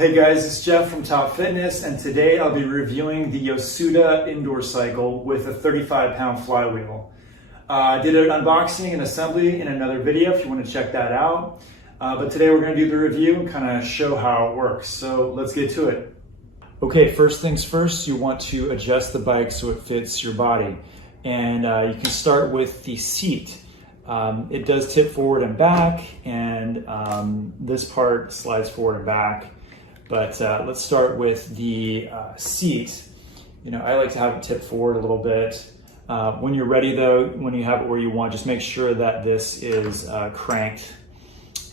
Hey guys, it's Jeff from Top Fitness, and today I'll be reviewing the YOSUDA indoor cycle with a 35-pound flywheel. I did an unboxing and assembly in another video if you want to check that out. But today we're going to do the review and kind of show how it works. So let's get to it. Okay, first things first, you want to adjust the bike so it fits your body. And you can start with the seat. It does tip forward and back, and this part slides forward and back. But let's start with the seat. You know, I like to have it tip forward a little bit. When you're ready though, when you have it where you want, just make sure that this is cranked.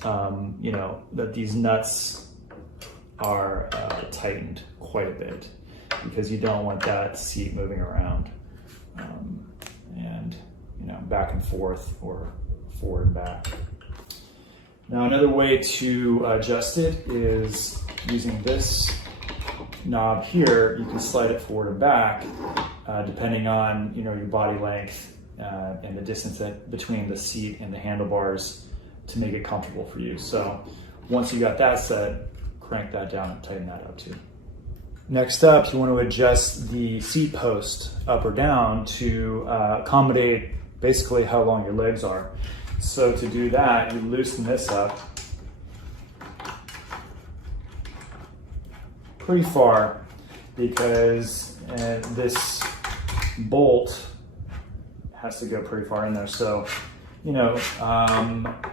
You know, that these nuts are tightened quite a bit, because you don't want that seat moving around and, you know, back and forth or forward and back. Now, another way to adjust it is using this knob here. You can slide it forward and back depending on, you know, your body length and the distance between the seat and the handlebars to make it comfortable for you. So once you got that set, crank that down and tighten that up too. Next up, you want to adjust the seat post up or down to accommodate basically how long your legs are. So to do that, you loosen this up pretty far, because this bolt has to go pretty far in there. So, you know, I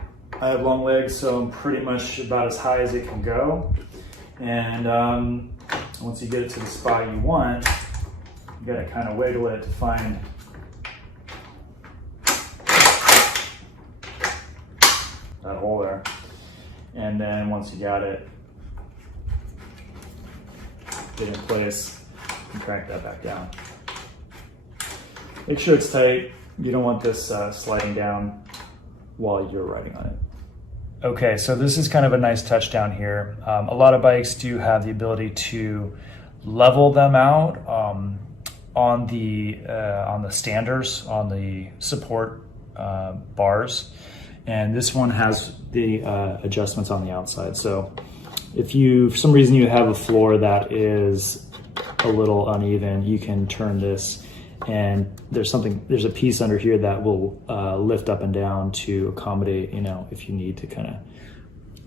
have long legs, so I'm pretty much about as high as it can go. And once you get it to the spot you want, you gotta kind of wiggle it to find that hole there. And then once you got it, get in place and crank that back down. Make sure it's tight. You don't want this sliding down while you're riding on it. Okay, so this is kind of a nice touchdown here. A lot of bikes do have the ability to level them out on the standers, on the support bars. And this one has the adjustments on the outside. So if you, for some reason, you have a floor that is a little uneven, you can turn this, and there's a piece under here that will lift up and down to accommodate, you know, if you need to kind of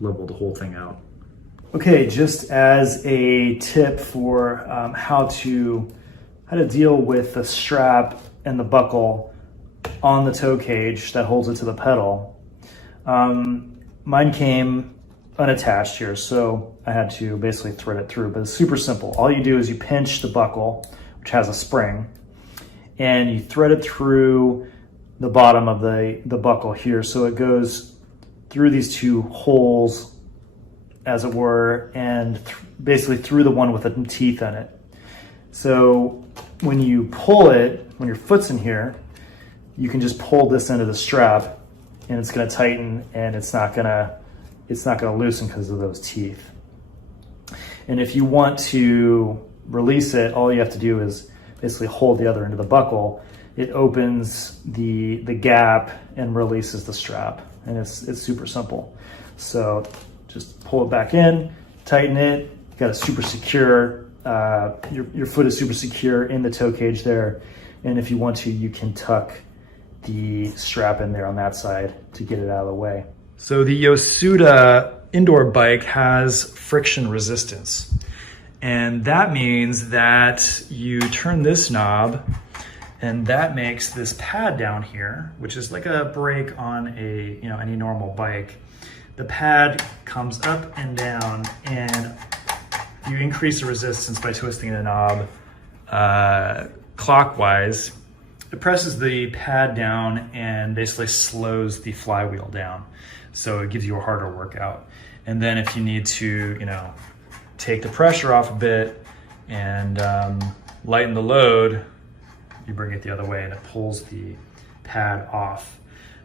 level the whole thing out. Okay, just as a tip for how to deal with the strap and the buckle on the toe cage that holds it to the pedal. Mine came unattached here, so I had to basically thread it through, but it's super simple. All you do is you pinch the buckle, which has a spring, and you thread it through the bottom of the buckle here. So it goes through these two holes, as it were, and basically through the one with the teeth in it. So when you pull it, when your foot's in here, you can just pull this into the strap, and it's gonna tighten, and it's not gonna loosen because of those teeth. And if you want to release it, all you have to do is basically hold the other end of the buckle. It opens the gap and releases the strap, and it's super simple. So just pull it back in, tighten it. You got a super secure, your foot is super secure in the toe cage there. And if you want to, you can tuck the strap in there on that side to get it out of the way. So the YOSUDA indoor bike has friction resistance. And that means that you turn this knob, and that makes this pad down here, which is like a brake on a, you know, any normal bike. The pad comes up and down, and you increase the resistance by twisting the knob clockwise. It presses the pad down and basically slows the flywheel down. So it gives you a harder workout. And then if you need to, you know, take the pressure off a bit and lighten the load, you bring it the other way and it pulls the pad off.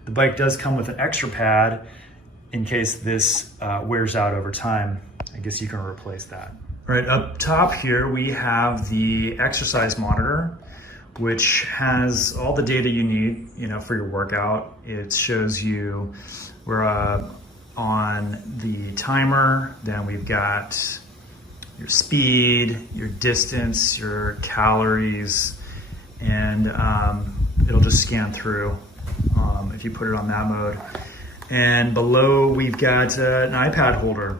The bike does come with an extra pad in case this wears out over time. I guess you can replace that. Right up top here, we have the exercise monitor, which has all the data you need, you know, for your workout. It shows you we're on the timer, then we've got your speed, your distance, your calories, and it'll just scan through if you put it on that mode. And below we've got an iPad holder.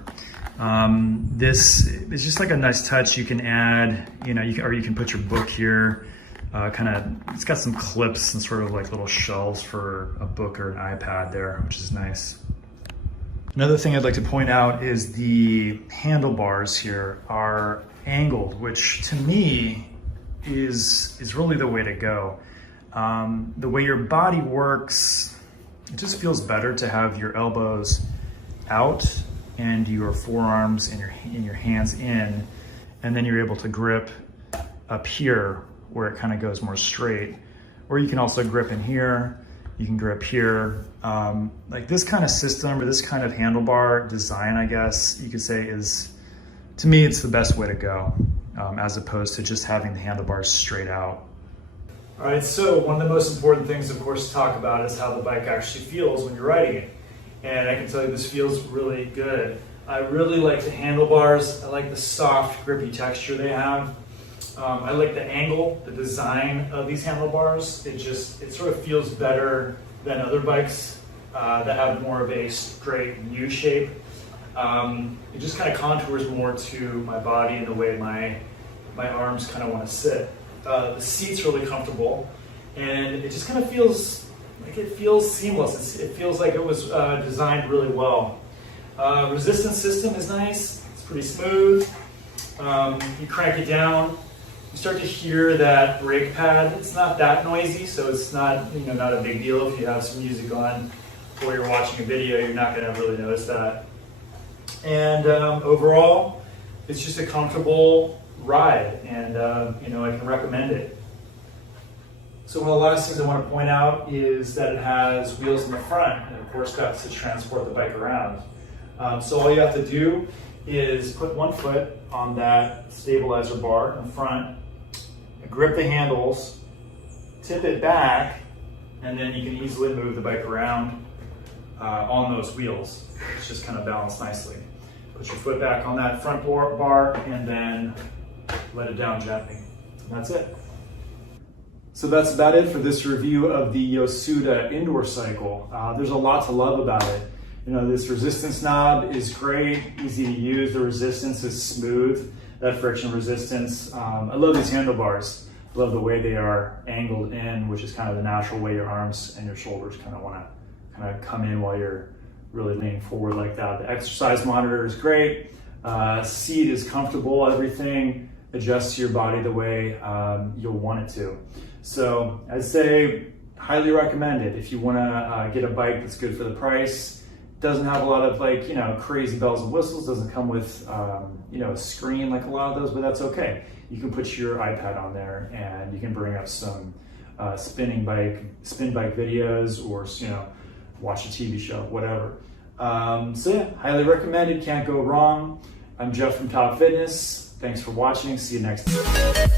This is just like a nice touch. You can add, or you can put your book here. It's got some clips and sort of like little shelves for a book or an iPad there, which is nice. Another thing I'd like to point out is the handlebars here are angled, which to me is really the way to go. The way your body works, it just feels better to have your elbows out and your forearms and your hands in, and then you're able to grip up here where it kind of goes more straight. Or you can also grip in here, you can grip here. Like this kind of system or this kind of handlebar design, I guess you could say, is, to me, it's the best way to go, as opposed to just having the handlebars straight out. All right, so one of the most important things, of course, to talk about is how the bike actually feels when you're riding it. And I can tell you this feels really good. I really like the handlebars. I like the soft, grippy texture they have. I like the angle, the design of these handlebars. It sort of feels better than other bikes that have more of a straight U shape. It just kind of contours more to my body and the way my arms kind of want to sit. The seat's really comfortable, and it just kind of feels like it feels seamless. It feels like it was designed really well. Resistance system is nice. It's pretty smooth. You crank it down, you start to hear that brake pad. It's not that noisy, so it's not not a big deal. If you have some music on or you're watching a video, you're not going to really notice that. And overall, it's just a comfortable ride, and I can recommend it. So one of the last things I want to point out is that it has wheels in the front, and of course that's to transport the bike around. So all you have to do is put one foot on that stabilizer bar in front, grip the handles, tip it back, and then you can easily move the bike around on those wheels. It's just kind of balanced nicely. Put your foot back on that front bar and then let it down gently. And that's it. So that's about it for this review of the YOSUDA indoor cycle. There's a lot to love about it. This resistance knob is great, easy to use. The resistance is smooth, that friction resistance. I love these handlebars. I love the way they are angled in, which is kind of the natural way your arms and your shoulders kind of want to come in while you're really leaning forward like that. The exercise monitor is great. Seat is comfortable. Everything adjusts to your body the way you'll want it to. So I'd say highly recommend it if you want to get a bike that's good for the price. Doesn't have a lot of crazy bells and whistles. Doesn't come with a screen like a lot of those, but that's okay. You can put your iPad on there and you can bring up some spin bike videos, or watch a TV show, whatever. So yeah, highly recommended. Can't go wrong. I'm Jeff from Top Fitness. Thanks for watching. See you next time.